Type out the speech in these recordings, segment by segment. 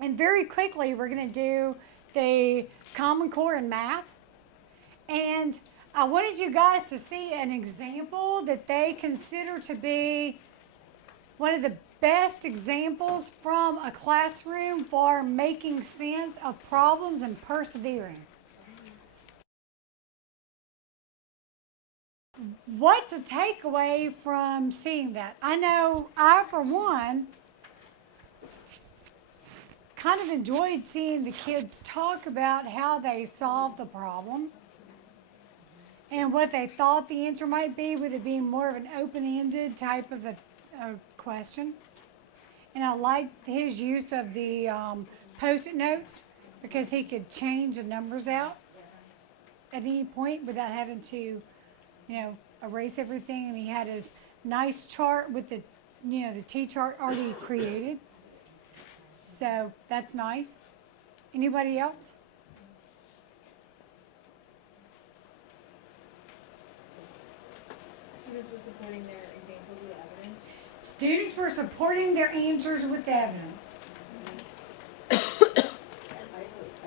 And very quickly, we're going to do the Common Core in math. And I wanted you guys to see an example that they consider to be one of the best examples from a classroom for making sense of problems and persevering. What's a takeaway from seeing that? I know I, for one, kind of enjoyed seeing the kids talk about how they solved the problem and what they thought the answer might be, with it being more of an open-ended type of a question. And I liked his use of the Post-it notes because he could change the numbers out at any point without having to, erase everything. And he had his nice chart with the, the T-chart already created. So that's nice. Anybody else? Students were supporting their examples with evidence. Students were supporting their answers with evidence. I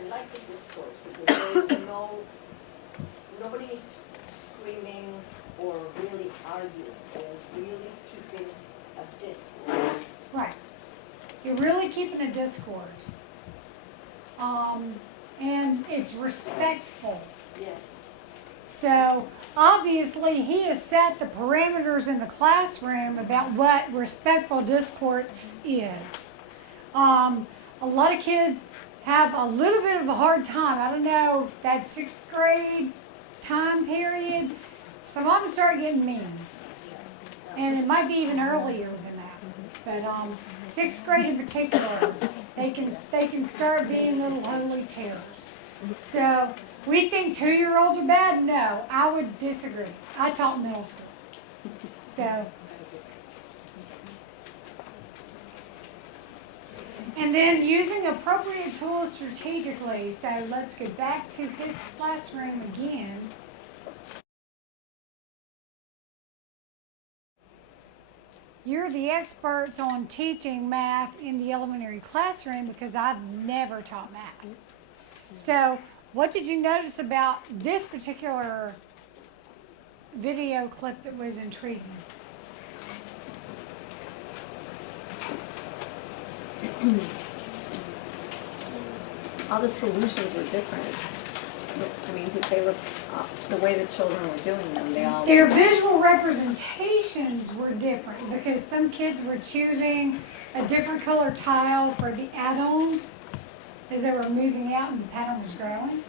like the discourse because there's nobody's screaming or really arguing. They're really keeping a discourse. Right. You're really keeping a discourse. And it's respectful. Yes. So obviously he has set the parameters in the classroom about what respectful discourse is. A lot of kids have a little bit of a hard time. I don't know, that 6th grade time period, some of them start getting mean. And it might be even earlier than that. But 6th grade in particular, they can start being little holy terrors. So we think 2-year-olds are bad? No, I would disagree. I taught middle school. So, and then using appropriate tools strategically. So let's get back to his classroom again. You're the experts on teaching math in the elementary classroom because I've never taught math. So what did you notice about this particular video clip that was intriguing? All the solutions were different. I mean, they look, the way the children were doing them, they all... Their visual representations were different because some kids were choosing a different color tile for the add-ons as they were moving out and the pattern was growing.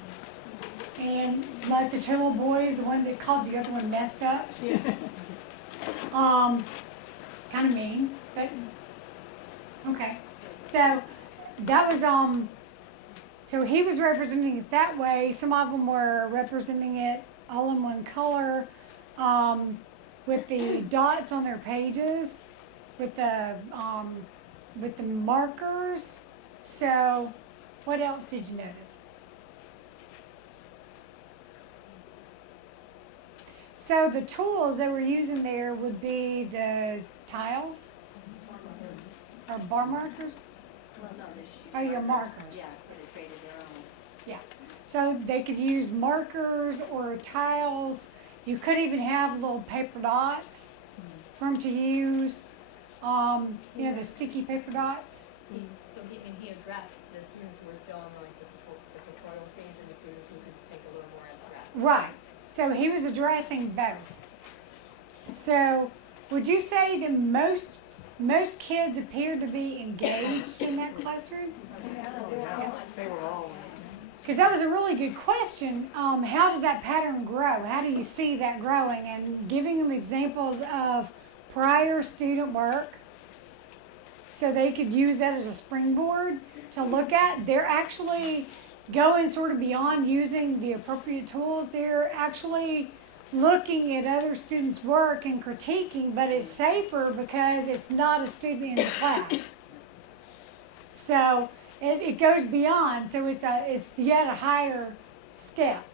And like the two little boys, the one that called the other one messed up. Yeah. Kind of mean, but okay. So that was so he was representing it that way. Some of them were representing it all in one color, with the dots on their pages, with the markers. So what else did you notice? So the tools they were using there would be the tiles or bar markers. Well, no, Oh, your markers. Yeah, so they created their own. Yeah. So they could use markers or tiles. You could even have little paper dots for them to use. The sticky paper dots. He addressed the students who were still on the tutorial stage and the students who could think a little more abstract. Right. So he was addressing both. So would you say that most kids appeared to be engaged in that classroom? Yeah, they were all... Because that was a really good question. How does that pattern grow? How do you see that growing? And giving them examples of prior student work so they could use that as a springboard to look at. They're actually going sort of beyond using the appropriate tools. They're actually looking at other students' work and critiquing, but it's safer because it's not a student in the class. So it goes beyond, so it's yet a higher step.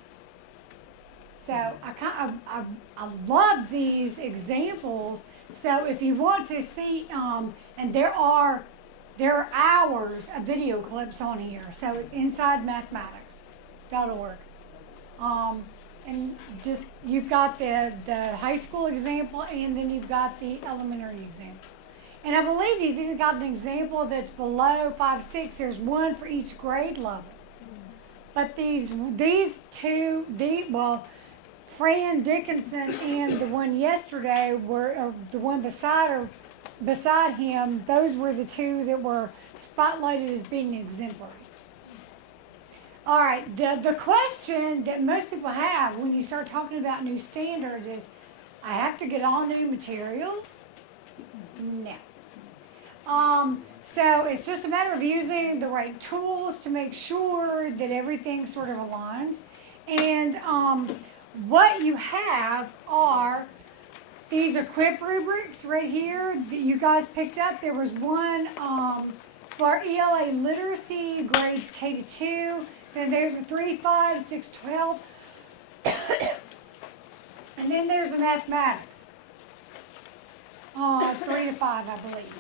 So I love these examples. So if you want to see, and there are there are hours of video clips on here. So it's insidemathematics.org. And just, you've got the high school example, and then you've got the elementary example. And I believe you've even got an example that's below 5, 6. There's one for each grade level. But these two, Fran Dickinson and the one yesterday or the one beside him, those were the two that were spotlighted as being exemplary. All right, the question that most people have when you start talking about new standards is, I have to get all new materials? No. So it's just a matter of using the right tools to make sure that everything sort of aligns. And what you have are these equip rubrics right here that you guys picked up. There was one for ELA literacy, grades K to 2. Then there's a 3, 5, 6, 12. And then there's the mathematics. 3 to 5, I believe.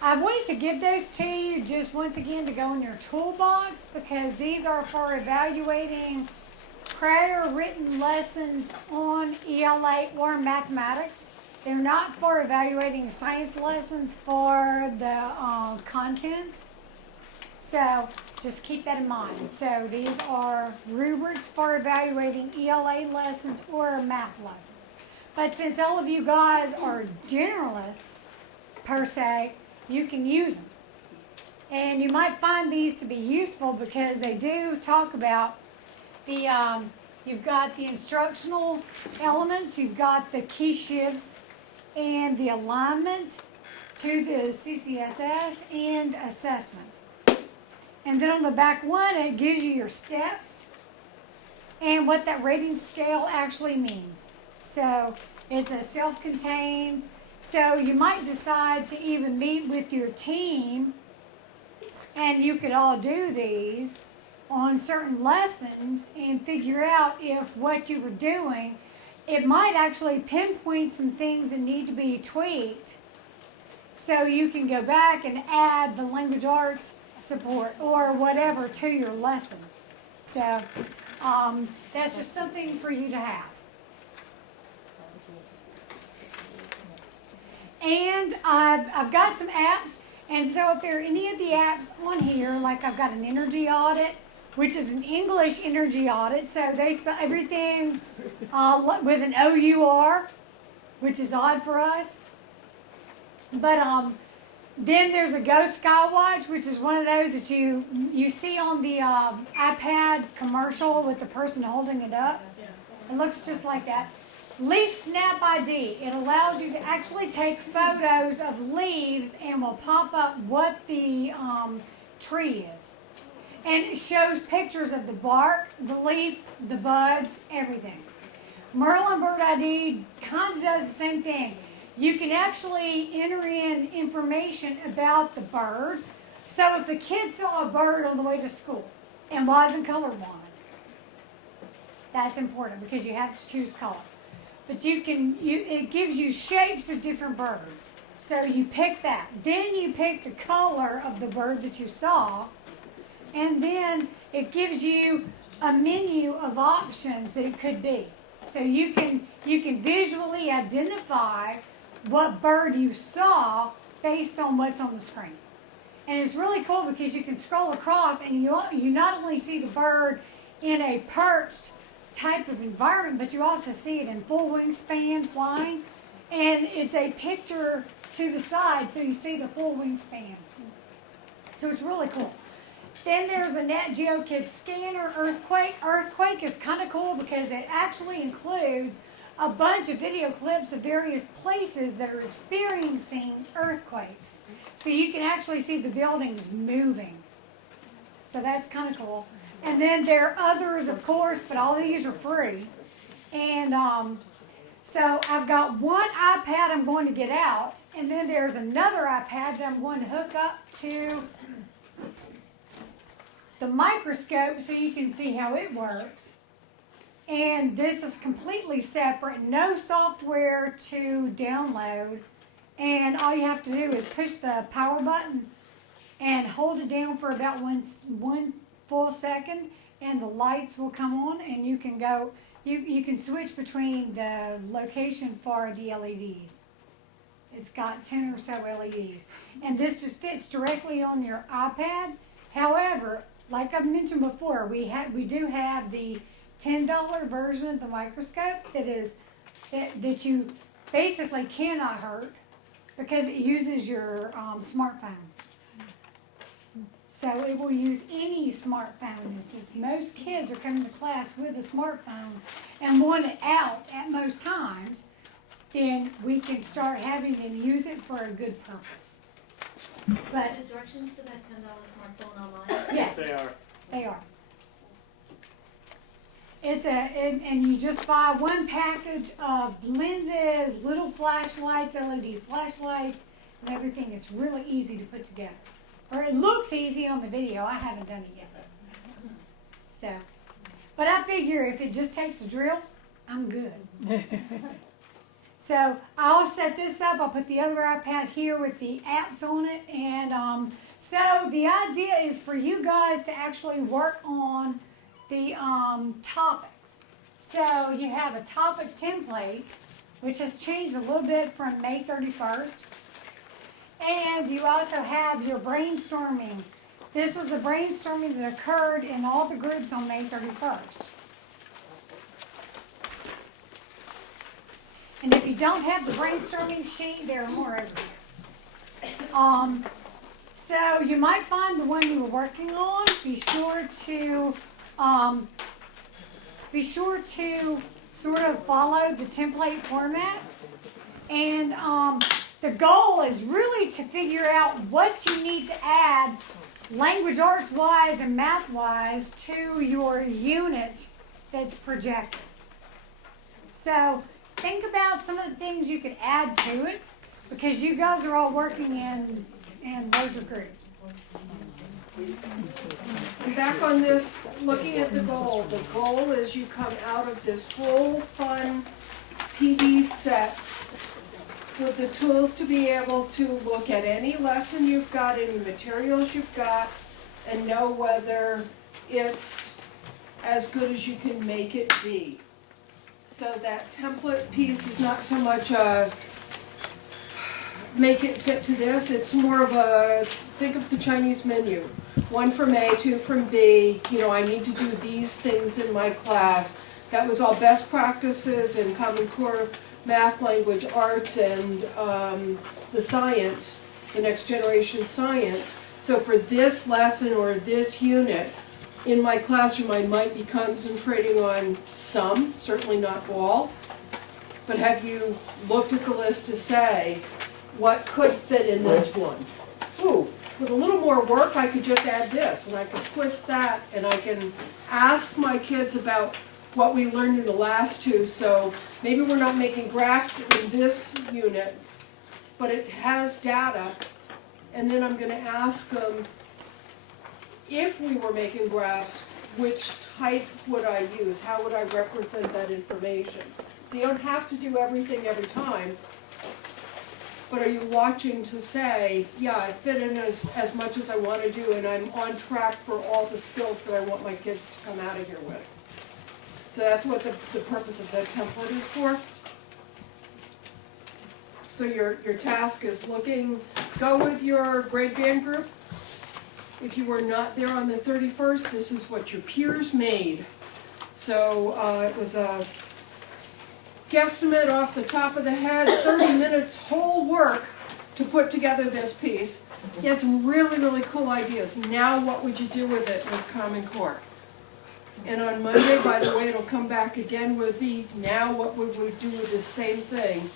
I wanted to give those to you just once again to go in your toolbox, because these are for evaluating prior written lessons on ELA or mathematics. They're not for evaluating science lessons for the content. So just keep that in mind. So these are rubrics for evaluating ELA lessons or math lessons. But since all of you guys are generalists, per se, you can use them. And you might find these to be useful because they do talk about the, you've got the instructional elements, you've got the key shifts and the alignment to the CCSS and assessment. And then on the back one, it gives you your steps and what that rating scale actually means. So it's a self-contained, so you might decide to even meet with your team, and you could all do these on certain lessons and figure out if what you were doing, it might actually pinpoint some things that need to be tweaked, so you can go back and add the language arts support or whatever to your lesson. So that's just something for you to have. And I've got some apps, and so if there are any of the apps on here, like I've got an energy audit, which is an English energy audit, so they spell everything with an O-U-R, which is odd for us. But then there's a Go Skywatch, which is one of those that you see on the iPad commercial with the person holding it up. It looks just like that. Leaf Snap ID. It allows you to actually take photos of leaves and will pop up what the tree is. And it shows pictures of the bark, the leaf, the buds, everything. Merlin Bird ID kind of does the same thing. You can actually enter in information about the bird. So if a kid saw a bird on the way to school and wasn't colorblind, that's important because you have to choose color. But it gives you shapes of different birds. So you pick that. Then you pick the color of the bird that you saw. And then it gives you a menu of options that it could be. So you can visually identify what bird you saw based on what's on the screen. And it's really cool because you can scroll across and you not only see the bird in a perched type of environment, but you also see it in full wingspan flying. And it's a picture to the side, so you see the full wingspan. So it's really cool. Then there's a Nat Geo Kids Scanner Earthquake. Earthquake is kind of cool because it actually includes a bunch of video clips of various places that are experiencing earthquakes. So you can actually see the buildings moving. So that's kind of cool. And then there are others, of course, but all these are free. And so I've got one iPad I'm going to get out, and then there's another iPad that I'm going to hook up to the microscope so you can see how it works. And this is completely separate, no software to download. And all you have to do is push the power button and hold it down for about one full second, and the lights will come on, and you can go, you can switch between the location for the LEDs. It's got 10 or so LEDs. And this just fits directly on your iPad. However, like I've mentioned before, we do have the $10 version of the Microscope that you basically cannot hurt because it uses your smartphone. So it will use any smartphone. It's just most kids are coming to class with a smartphone and want it out at most times. Then we can start having them use it for a good purpose. But The directions to that $10 smartphone online? yes, They are. they are. And you just buy one package of lenses, little flashlights, LED flashlights, and everything. It's really easy to put together. Or it looks easy on the video. I haven't done it yet. So, but I figure if it just takes a drill, I'm good. So I'll set this up. I'll put the other iPad here with the apps on it. And so the idea is for you guys to actually work on the topics. So you have a topic template, which has changed a little bit from May 31st. And you also have your brainstorming. This was the brainstorming that occurred in all the groups on May 31st. And if you don't have the brainstorming sheet, there are more over here. So you might find the one you were working on. Be sure to sort of follow the template format. And the goal is really to figure out what you need to add language arts wise and math wise to your unit that's projected. So think about some of the things you could add to it because you guys are all working in larger groups. And back on this, looking at the goal is you come out of this full fun PD set with the tools to be able to look at any lesson you've got, any materials you've got, and know whether it's as good as you can make it be. So that template piece is not so much a make it fit to this, it's more of a, think of the Chinese menu. 1 from A, 2 from B, I need to do these things in my class. That was all best practices in Common Core math, language, arts, and the science, the next generation science. So for this lesson or this unit, in my classroom I might be concentrating on some, certainly not all, but have you looked at the list to say, what could fit in this one? Ooh, with a little more work I could just add this, and I could twist that, and I can ask my kids about what we learned in the last two, so maybe we're not making graphs in this unit, but it has data, and then I'm gonna ask them, if we were making graphs, which type would I use? How would I represent that information? So you don't have to do everything every time, but are you watching to say, yeah, I fit in as much as I want to do, and I'm on track for all the skills that I want my kids to come out of here with? So that's what the purpose of that template is for. So your task is go with your grade band group. If you were not there on the 31st, this is what your peers made. So it was a guesstimate off the top of the head, 30 minutes whole work to put together this piece. You had some really, really cool ideas. Now what would you do with it with Common Core? And on Monday, by the way, it'll come back again with now what would we do with the same thing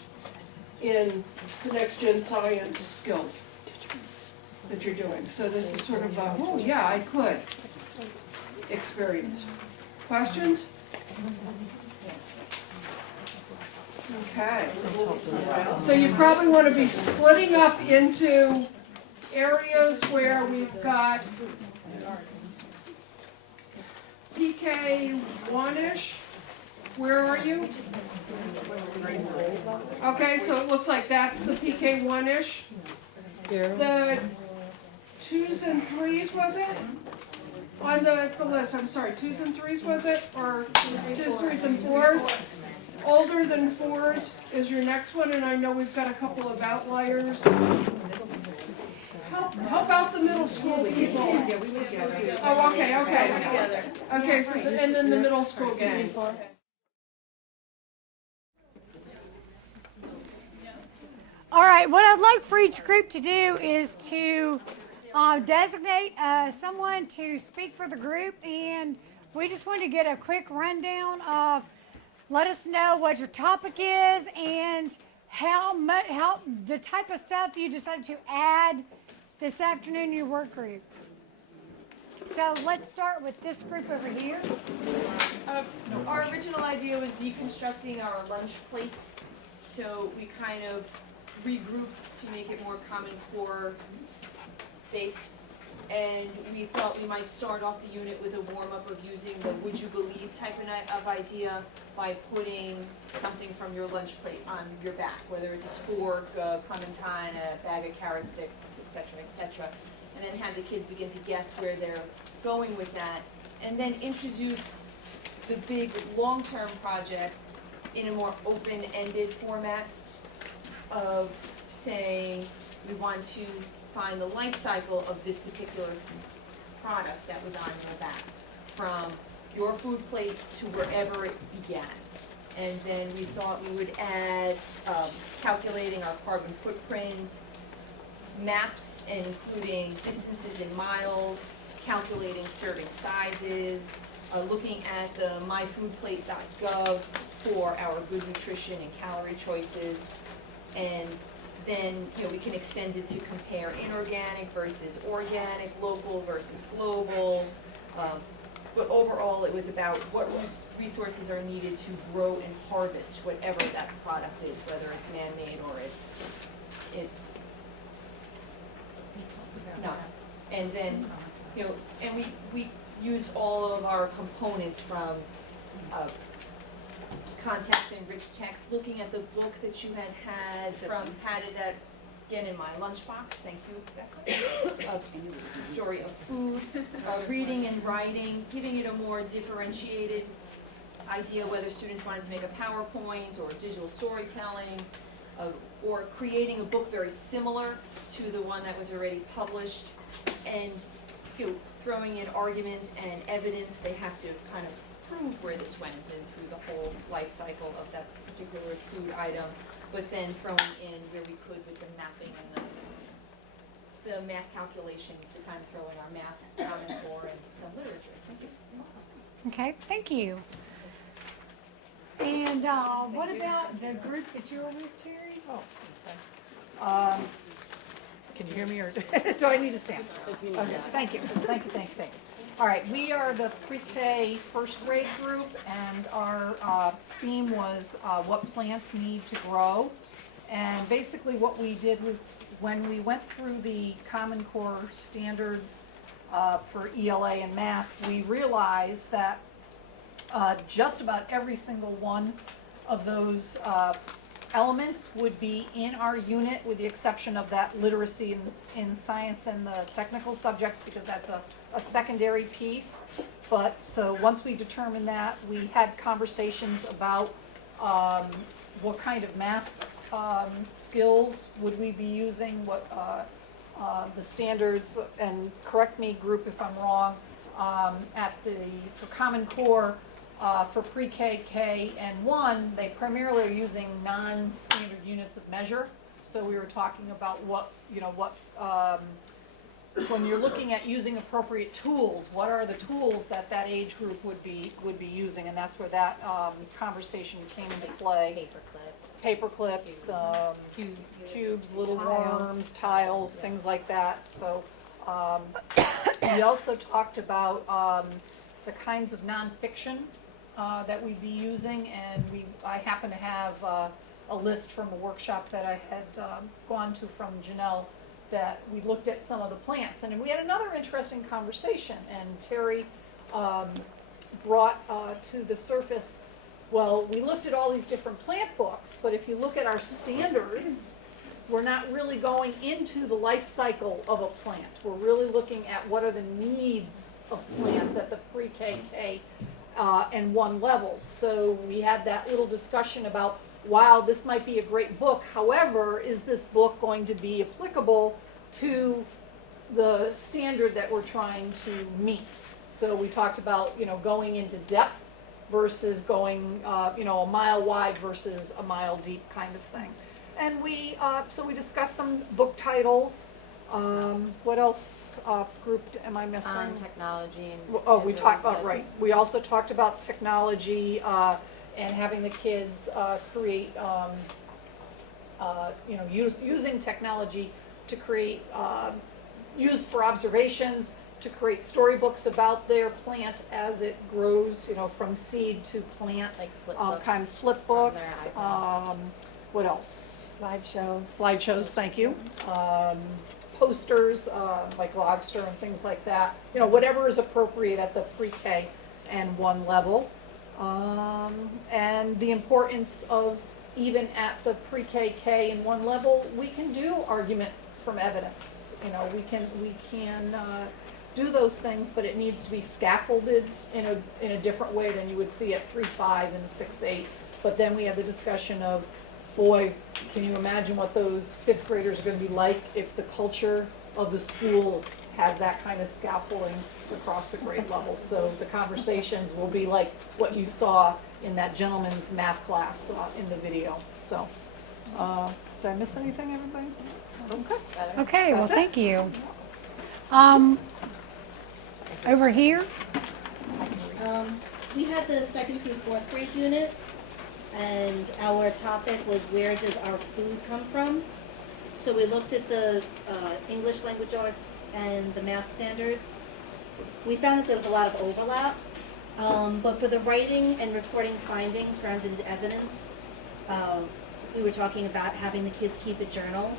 in the next gen science skills that you're doing. So this is sort of a, oh yeah, I could experience. Questions? Okay. So you probably want to be splitting up into areas where we've got PK 1-ish Where are you? Okay, so it looks like that's the PK 1-ish. The 2s and 3s, was it? On the list, I'm sorry, 2s and 3s, was it? Or 2s, 3s, and 4s? Older than 4s is your next one, and I know we've got a couple of outliers. Help out the middle school people. Yeah, we were together. Oh, okay, okay. Together. Okay, so, and then the middle school gang. All right, what I'd like for each group to do is to designate someone to speak for the group, and we just want to get a quick rundown of, let us know what your topic is and how the type of stuff you decided to add this afternoon in your work group. So let's start with this group over here. Our original idea was deconstructing our lunch plate, so we kind of regrouped to make it more Common Core based. And we thought we might start off the unit with a warm-up of using the would you believe type of idea by putting something from your lunch plate on your back, whether it's a spork, a clementine, a bag of carrot sticks, etc., etc. And then have the kids begin to guess where they're going with that, and then introduce the big long-term project in a more open-ended format of saying we want to find the life cycle of this particular product that was on your back, from your food plate to wherever it began. And then we thought we would add calculating our carbon footprints, maps including distances in miles, calculating serving sizes, looking at the myfoodplate.gov for our good nutrition and calorie choices, and then we can extend it to compare inorganic versus organic, local versus global. But overall, it was about what resources are needed to grow and harvest whatever that product is, whether it's man-made or it's not. And then, and we used all of our components from context-enriched text, looking at the book that you had from How Did That Get in My Lunchbox? Thank you, Becca. The story of food, reading and writing, giving it a more differentiated idea, whether students wanted to make a PowerPoint or digital storytelling, or creating a book very similar to the one that was already published, and throwing in arguments and evidence. They have to kind of prove where this went in through the whole life cycle of that particular food item, but then throwing in where we could with the mapping and the math calculations to kind of throw in our math, Common Core, and some literature. Thank you. Okay, thank you. And what about the group that you were with, Terry? Oh, okay. Can you hear me, or do I need to stand? Okay, thank you. All right, we are the pre-K first grade group, and our theme was what plants need to grow. And basically what we did was, when we went through the Common Core standards for ELA and math, we realized that just about every single one of those elements would be in our unit, with the exception of that literacy in science and the technical subjects, because that's a secondary piece. But so once we determined that, we had conversations about what kind of math skills would we be using, what the standards, and correct me group if I'm wrong, for Common Core. For pre-K, K, and 1, they primarily are using non-standard units of measure. So we were talking about when you're looking at using appropriate tools, what are the tools that age group would be using, and that's where that conversation came into play. Paper clips, cubes, little worms, tiles, things like that. So we also talked about the kinds of nonfiction that we'd be using, and I happen to have a list from a workshop that I had gone to from Jeanelle, that we looked at some of the plants, and we had another interesting conversation, and Terry brought to the surface Well, we looked at all these different plant books, but if you look at our standards, we're not really going into the life cycle of a plant. We're really looking at what are the needs of plants at the pre-K, K, and 1 levels. So we had that little discussion about, wow, this might be a great book. However, is this book going to be applicable to the standard that we're trying to meet? So we talked about, going into depth versus going, a mile wide versus a mile deep kind of thing. And so we discussed some book titles. What else grouped am I missing? Technology and. Oh, we talked about, right. We also talked about technology and having the kids create, using technology to create, use for observations, to create storybooks about their plant as it grows, from seed to plant. Like flip books. Kind of flip on their books. iPads. What else? Slideshows. Thank you. Posters, like Lobster and things like that. Whatever is appropriate at the pre-K and 1 level. And the importance of, even at the pre-K, K and 1 level, we can do argument from evidence. We can do those things, but it needs to be scaffolded in a different way than you would see at 3-5 and 6-8. But then we have the discussion of, boy, can you imagine what those 5th graders are going to be like if the culture of the school has that kind of scaffolding across the grade levels? So the conversations will be like what you saw in that gentleman's math class in the video. So, did I miss anything, everybody? Okay. Okay, well, That's it. thank you. Over here, We had the 2nd through 4th grade unit, and our topic was, where does our food come from? So we looked at the English language arts and the math standards. We found that there was a lot of overlap, but for the writing and reporting findings grounded in evidence, we were talking about having the kids keep a journal,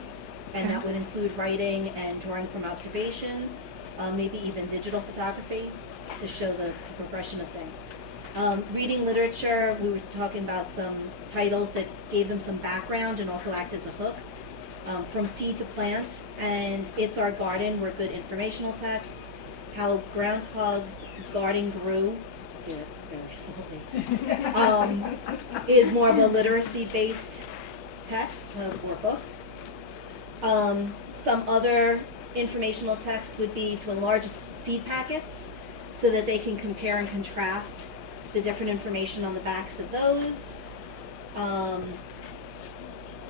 and that would include writing and drawing from observation, maybe even digital photography to show the progression of things. Reading literature, we were talking about some titles that gave them some background and also act as a hook. From Seed to Plant and It's Our Garden were good informational texts. How Groundhog's Garden Grew, to see it very slowly, is more of a literacy-based text or book. Some other informational texts would be to enlarge seed packets so that they can compare and contrast the different information on the backs of those.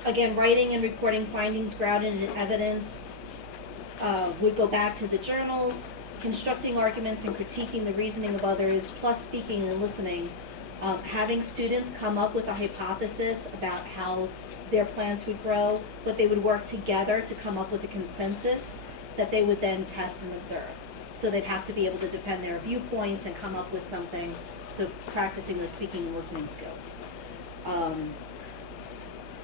Again, writing and reporting findings grounded in evidence would go back to the journals. Constructing arguments and critiquing the reasoning of others, plus speaking and listening. Having students come up with a hypothesis about how their plants would grow, but they would work together to come up with a consensus that they would then test and observe. So they'd have to be able to defend their viewpoints and come up with something, so practicing the speaking and listening skills.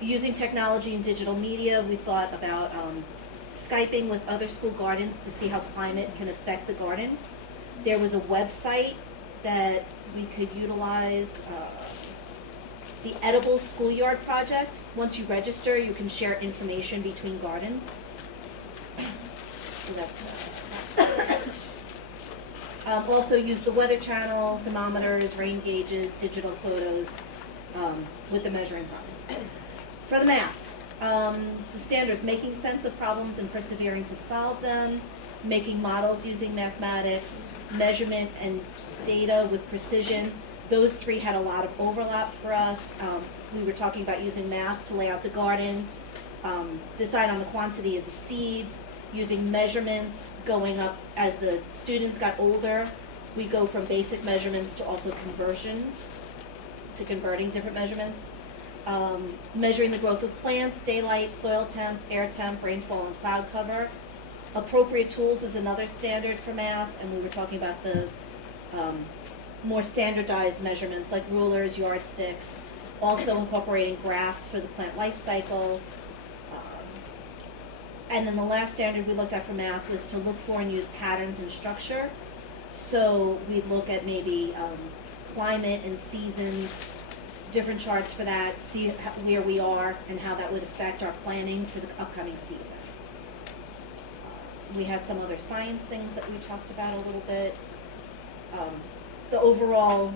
Using technology and digital media, we thought about Skyping with other school gardens to see how climate can affect the garden. There was a website that we could utilize, the Edible Schoolyard Project. Once you register, you can share information between gardens. So that's that. Also use the Weather Channel, thermometers, rain gauges, digital photos with the measuring process. For the math, the standards, making sense of problems and persevering to solve them, making models using mathematics, measurement and data with precision. Those 3 had a lot of overlap for us. We were talking about using math to lay out the garden, decide on the quantity of the seeds, using measurements, going up as the students got older. We go from basic measurements to also conversions, to converting different measurements. Measuring the growth of plants, daylight, soil temp, air temp, rainfall, and cloud cover. Appropriate tools is another standard for math, and we were talking about the more standardized measurements like rulers, yardsticks, also incorporating graphs for the plant life cycle. And then the last standard we looked at for math was to look for and use patterns and structure. So we'd look at maybe climate and seasons, different charts for that, see where we are and how that would affect our planning for the upcoming season. We had some other science things that we talked about a little bit. The overall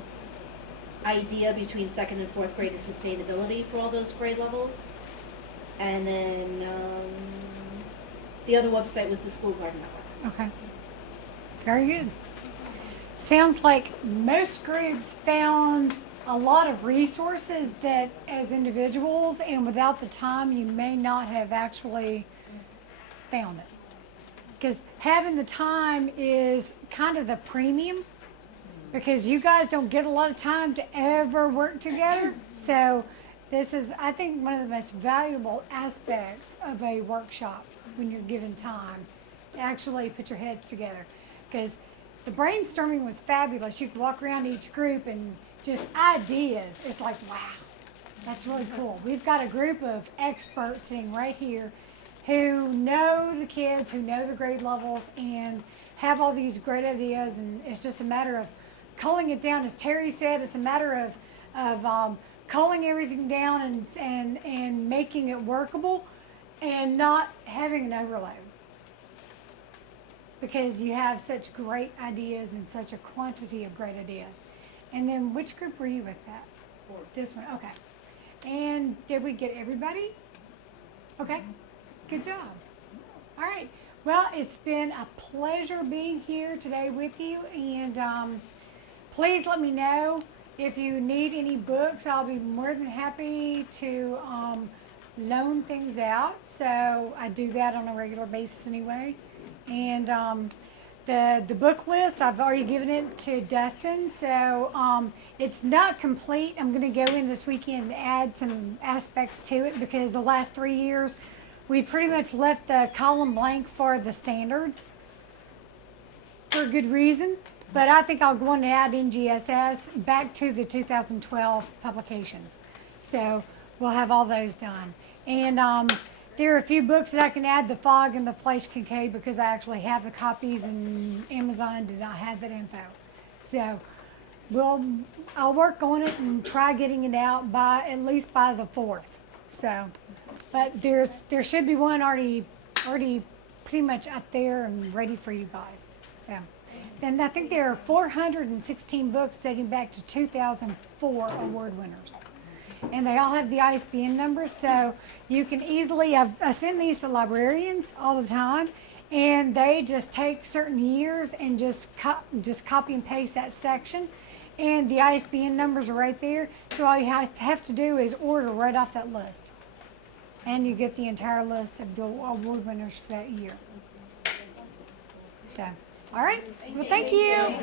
idea between second and fourth grade is sustainability for all those grade levels. And then the other website was the School Garden Network. Okay. Very good. Sounds like most groups found a lot of resources that as individuals and without the time you may not have actually found it. Because having the time is kind of the premium because you guys don't get a lot of time to ever work together. So this is, I think, one of the most valuable aspects of a workshop when you're given time to actually put your heads together. Because the brainstorming was fabulous. You could walk around each group and just ideas. It's like, wow, that's really cool. We've got a group of experts sitting right here who know the kids, who know the grade levels, and have all these great ideas. And it's just a matter of culling it down. As Terry said, it's a matter of culling everything down and making it workable and not having an overload. Because you have such great ideas and such a quantity of great ideas. And then which group were you with, Pat? This one, okay. And did we get everybody? Okay, good job. All right, well, it's been a pleasure being here today with you. And please let me know if you need any books. I'll be more than happy to loan things out. So I do that on a regular basis anyway. And the book list, I've already given it to Dustin, so it's not complete. I'm going to go in this weekend and add some aspects to it because the last 3 years we pretty much left the column blank for the standards for a good reason. But I think I'll go on and add NGSS back to the 2012 publications. So we'll have all those done. And there are a few books that I can add, The Fog and The Flesh Kincaid, because I actually have the copies and Amazon did not have that info. So I'll work on it and try getting it out by at least by the 4th. So, but there should be one already pretty much up there and ready for you guys. So, and I think there are 416 books dating back to 2004 award winners. And they all have the ISBN numbers, so you can easily, I send these to librarians all the time, and they just take certain years and just copy and paste that section, and the ISBN numbers are right there, so all you have to do is order right off that list, and you get the entire list of the award winners for that year. So, all right, well, thank you.